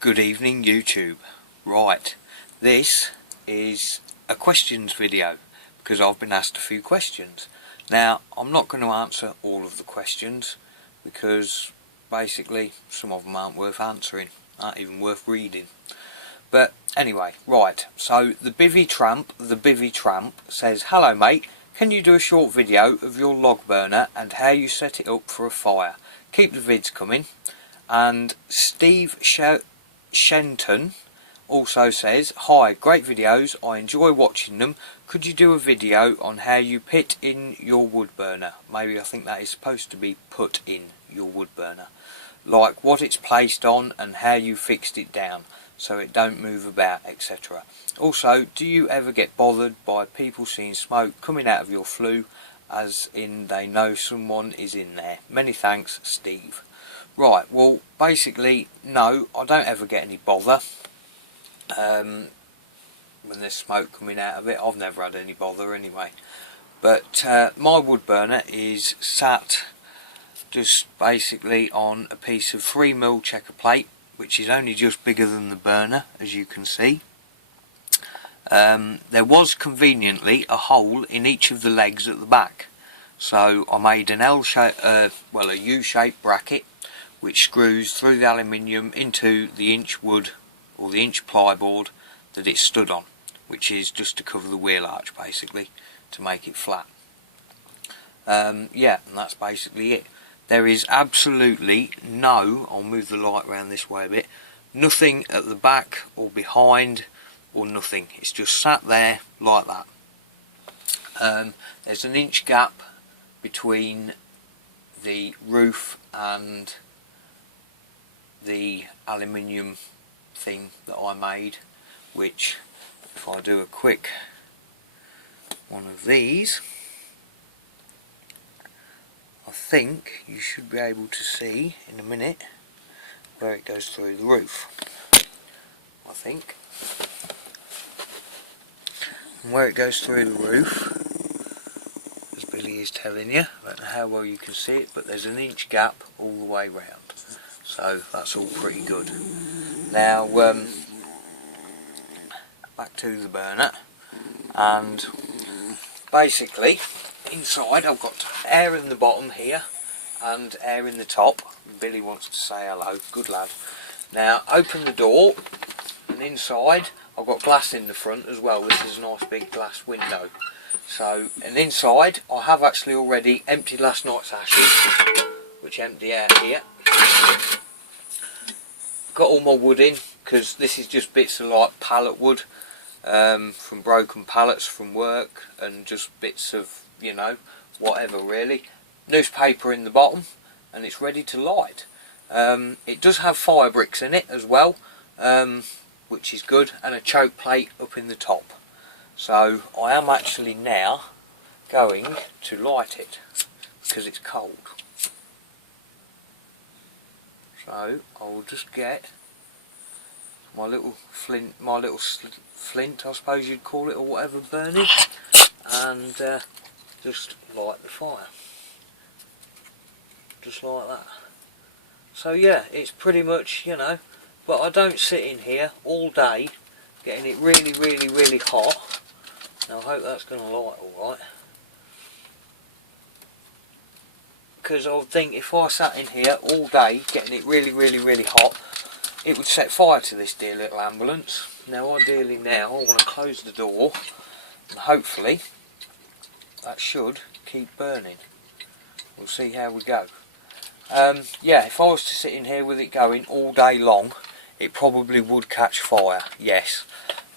Good evening YouTube. Right, this is a questions video because I've been asked a few questions. Now I'm not going to answer all of the questions because basically some of them aren't worth answering, aren't even worth reading. But anyway, right, so the Bivvy Tramp says, hello mate, can you do a short video of your log burner and how you set it up for a fire? Keep the vids coming. And Steve Shenton also says, hi, great videos, I enjoy watching them. Could you do a video on how you pit in your wood burner? Maybe I think that is supposed to be put in your wood burner. Like what it's placed on and how you fixed it down so it don't move about, etc. Also, do you ever get bothered by people seeing smoke coming out of your flue, as in they know someone is in there? Many thanks, Steve. Right, well basically no, I don't ever get any bother when there's smoke coming out of it. I've never had any bother anyway. But my wood burner is sat just basically on a piece of 3mm checker plate, which is only just bigger than the burner, as you can see. There was conveniently a hole in each of the legs at the back, so I made an a U-shaped bracket which screws through the aluminium into the inch wood or the inch plyboard that it stood on, which is just to cover the wheel arch basically, to make it flat. Yeah, and that's basically it. There is absolutely no, I'll move the light around this way a bit, nothing at the back or behind or nothing. It's just sat there like that. There's an inch gap between the roof and the aluminium thing that I made, which if I do a quick one of these, I think you should be able to see in a minute where it goes through the roof. I think. And where it goes through the roof, as Billy is telling you, I don't know how well you can see it, but there's an inch gap all the way round. So that's all pretty good. Now back to the burner, and basically inside I've got air in the bottom here and air in the top. Billy wants to say hello, good lad. Now open the door, and inside I've got glass in the front as well. This is a nice big glass window. So, and inside I have actually already emptied last night's ashes, which empty out here. Got all my wood in, because this is just bits of like pallet wood from broken pallets from work, and just bits of, you know, whatever really. Newspaper in the bottom, and it's ready to light. It does have fire bricks in it as well, which is good, and a choke plate up in the top. So I am actually now going to light it because it's cold. So I will just get my little flint, I suppose you'd call it, or whatever, burning, and just light the fire, just like that. So yeah, it's pretty much, you know, but I don't sit in here all day getting it really hot. Now I hope that's going to light alright, because I would think if I sat in here all day getting it really hot, it would set fire to this dear little ambulance. Now ideally now I want to close the door, and hopefully that should keep burning. We'll see how we go. Yeah, if I was to sit in here with it going all day long, it probably would catch fire, yes.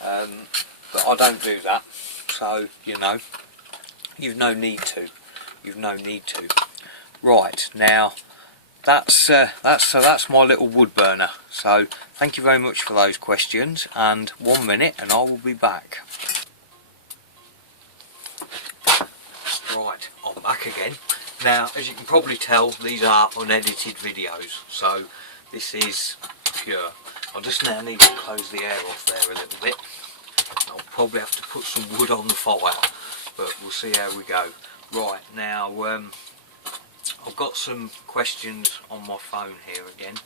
But I don't do that, so you know, you've no need to. Right, now that's my little wood burner. So thank you very much for those questions, and 1 minute and I will be back. Right, I'm back again. Now as you can probably tell, these are unedited videos, so this is pure. I just now need to close the air off there a little bit. I'll probably have to put some wood on the fire, but we'll see how we go. Right, now I've got some questions on my phone here again.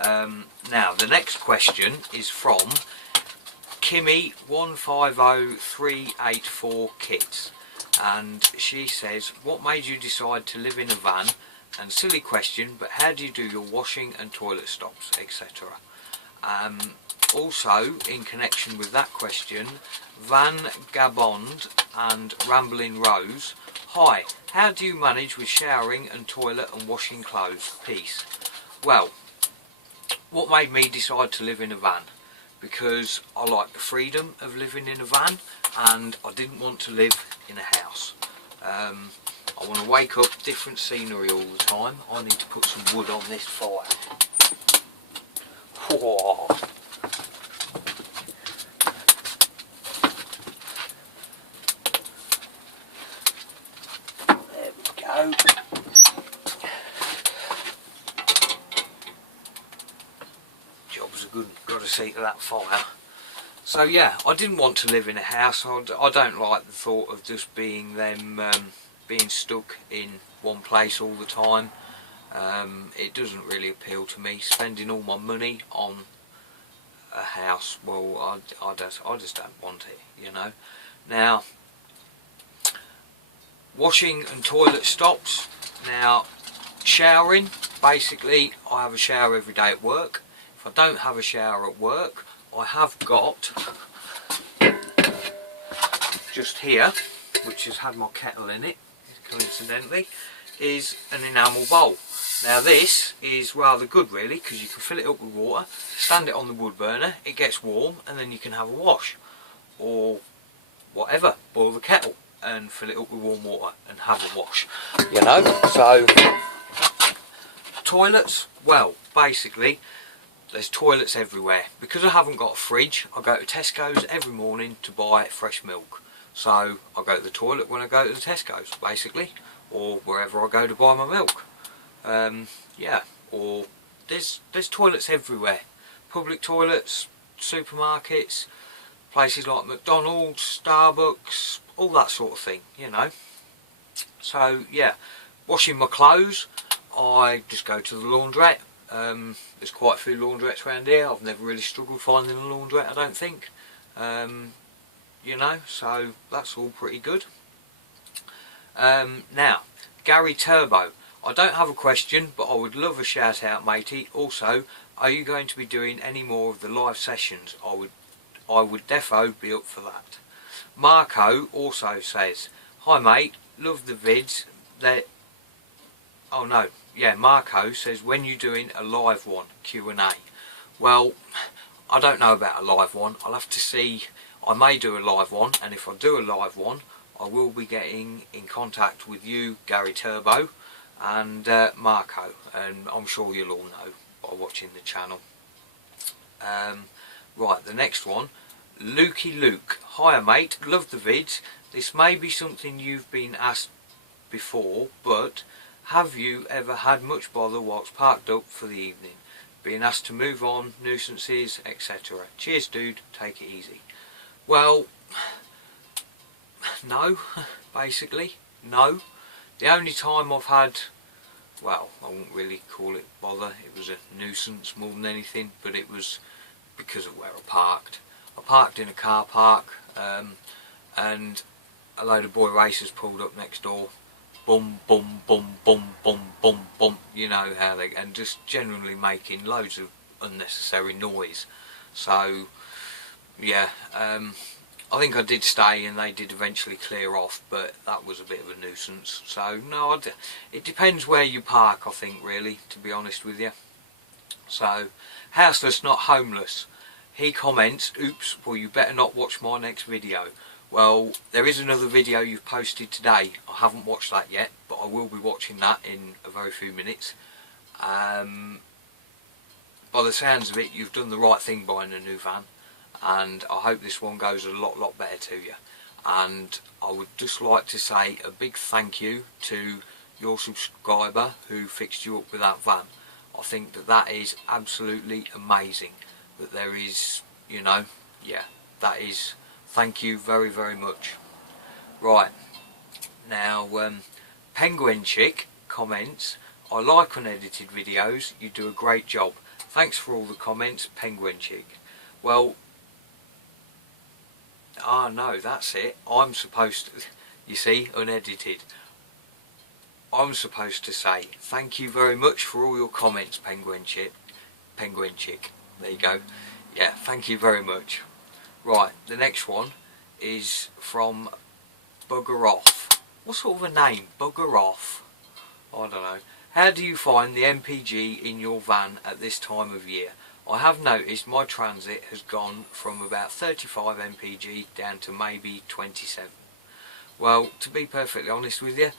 Now the next question is from Kimmy150384 Kits, and she says, what made you decide to live in a van? And silly question, but how do you do your washing and toilet stops, etc.? Also, in connection with that question, Van Gabond and Rambling Rose, hi, how do you manage with showering and toilet and washing clothes? Peace. Well, what made me decide to live in a van? Because I like the freedom of living in a van, and I didn't want to live in a house. I want to wake up, different scenery all the time. I need to put some wood on this fire. Whoa. There we go. Job's a good, got to see to that fire. So yeah, I didn't want to live in a house. I don't like the thought of just being being stuck in one place all the time. It doesn't really appeal to me. Spending all my money on a house, well, I just don't want it, you know. Now, washing and toilet stops. Now, showering, basically I have a shower every day at work. If I don't have a shower at work, I have got just here, which has had my kettle in it, coincidentally, is an enamel bowl. Now this is rather good really, because you can fill it up with water, stand it on the wood burner, it gets warm, and then you can have a wash, or whatever, boil the kettle and fill it up with warm water and have a wash, you know. So toilets, well, basically there's toilets everywhere. Because I haven't got a fridge, I go to Tesco's every morning to buy fresh milk. So I go to the toilet when I go to the Tesco's, basically, or wherever I go to buy my milk. Yeah, or there's toilets everywhere. Public toilets, supermarkets, places like McDonald's, Starbucks, all that sort of thing, you know. So yeah, washing my clothes, I just go to the laundrette. There's quite a few laundrettes around here. I've never really struggled finding a laundrette, I don't think. You know, so that's all pretty good. Now, Gary Turbo, I don't have a question, but I would love a shout out, matey. Also, are you going to be doing any more of the live sessions? I would defo be up for that. Marco also says, hi mate, love the vids. Oh no, yeah, Marco says, when you doing a live one, Q&A? Well, I don't know about a live one. I'll have to see. I may do a live one, and if I do a live one, I will be getting in contact with you, Gary Turbo, and Marco, and I'm sure you'll all know by watching the channel. Right, the next one, Lukey Luke. Hiya mate, love the vids. This may be something you've been asked before, but have you ever had much bother whilst parked up for the evening, being asked to move on, nuisances, etc.? Cheers dude, take it easy. Well, no, basically, no. The only time I've had, well, I wouldn't really call it bother, it was a nuisance more than anything, but it was because of where I parked. I parked in a car park, and a load of boy racers pulled up next door. Bum, bum, bum, bum, bum, bum, bum, you know how they, and just generally making loads of unnecessary noise. So, yeah, I think I did stay and they did eventually clear off, but that was a bit of a nuisance. So, no, it depends where you park, I think, really, to be honest with you. So, houseless, not homeless. He comments, oops, well you better not watch my next video. Well, there is another video you've posted today. I haven't watched that yet, but I will be watching that in a very few minutes. By the sounds of it, you've done the right thing buying a new van, and I hope this one goes a lot better to you. And I would just like to say a big thank you to your subscriber who fixed you up with that van. I think that is absolutely amazing. That there is, you know, yeah, that is, thank you very much. Right, now Penguin Chick comments, I like unedited videos, you do a great job. Thanks for all the comments, Penguin Chick. Well, no, that's it. I'm supposed to, you see, unedited. I'm supposed to say thank you very much for all your comments, Penguin Chick. Penguin Chick. There you go. Yeah, thank you very much. Right, the next one is from Bugger Off. What sort of a name? Bugger Off? I don't know. How do you find the MPG in your van at this time of year? I have noticed my transit has gone from about 35 MPG down to maybe 27. Well, to be perfectly honest with you,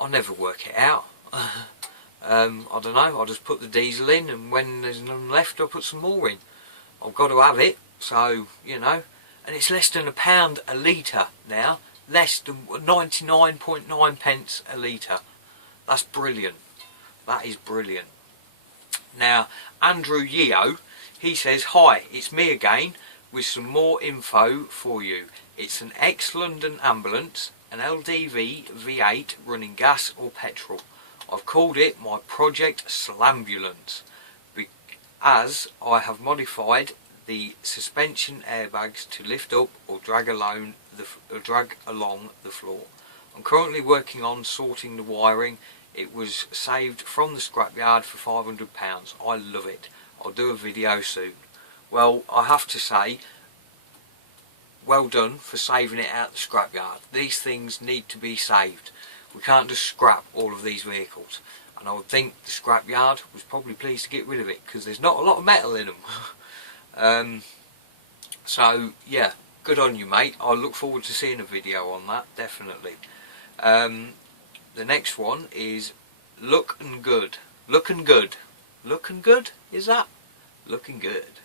I never work it out. I don't know, I just put the diesel in, and when there's none left I put some more in. I've got to have it, so, you know, and it's less than £1 a litre now, less than 99.9 pence a litre. That's brilliant. That is brilliant. Now, Andrew Yeo, he says, hi, it's me again with some more info for you. It's an ex-London ambulance, an LDV V8 running gas or petrol. I've called it my Project Slambulance as I have modified the suspension airbags to lift up or drag along the floor. I'm currently working on sorting the wiring. It was saved from the scrapyard for £500. I love it. I'll do a video soon. Well, I have to say, well done for saving it out the scrapyard. These things need to be saved. We can't just scrap all of these vehicles. And I would think the scrapyard was probably pleased to get rid of it because there's not a lot of metal in them. So, yeah, good on you, mate. I look forward to seeing a video on that, definitely. The next one is Looking Good. Looking Good. Looking Good? Is that? Looking Good.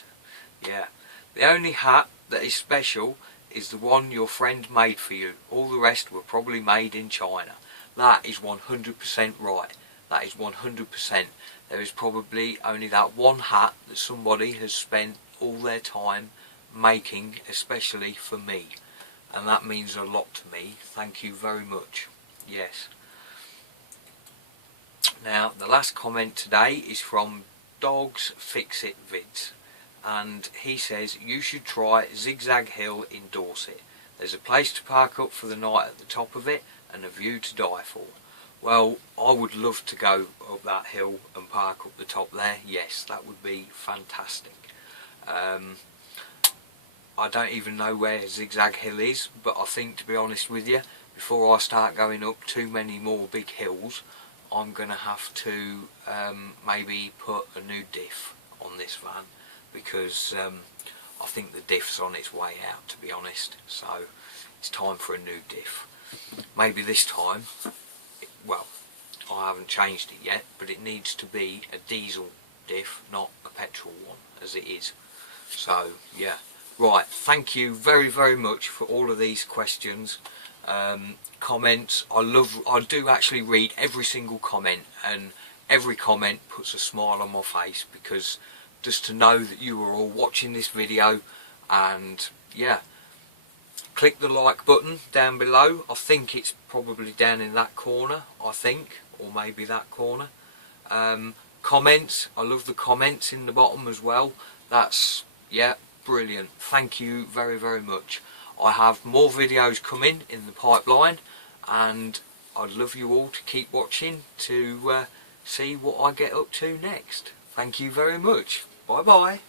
Yeah. The only hat that is special is the one your friend made for you. All the rest were probably made in China. That is 100% right. That is 100%. There is probably only that one hat that somebody has spent all their time making, especially for me. And that means a lot to me. Thank you very much. Yes. Now, the last comment today is from Dogs Fix It Vids. And he says, you should try Zigzag Hill in Dorset. There's a place to park up for the night at the top of it and a view to die for. Well, I would love to go up that hill and park up the top there. Yes, that would be fantastic. I don't even know where Zigzag Hill is, but I think, to be honest with you, before I start going up too many more big hills, I'm going to have to maybe put a new diff on this van, because I think the diff's on its way out, to be honest. So it's time for a new diff. Maybe this time, well, I haven't changed it yet, but it needs to be a diesel diff, not a petrol one, as it is. So yeah, right, thank you very, very much for all of these questions, comments. I do actually read every single comment, and every comment puts a smile on my face, because just to know that you are all watching this video, and yeah, click the like button down below. I think it's probably down in that corner, I think, or maybe that corner. Comments, I love the comments in the bottom as well. That's, yeah, brilliant. Thank you very, very much. I have more videos coming in the pipeline, and I'd love you all to keep watching to see what I get up to next. Thank you very much. Bye bye.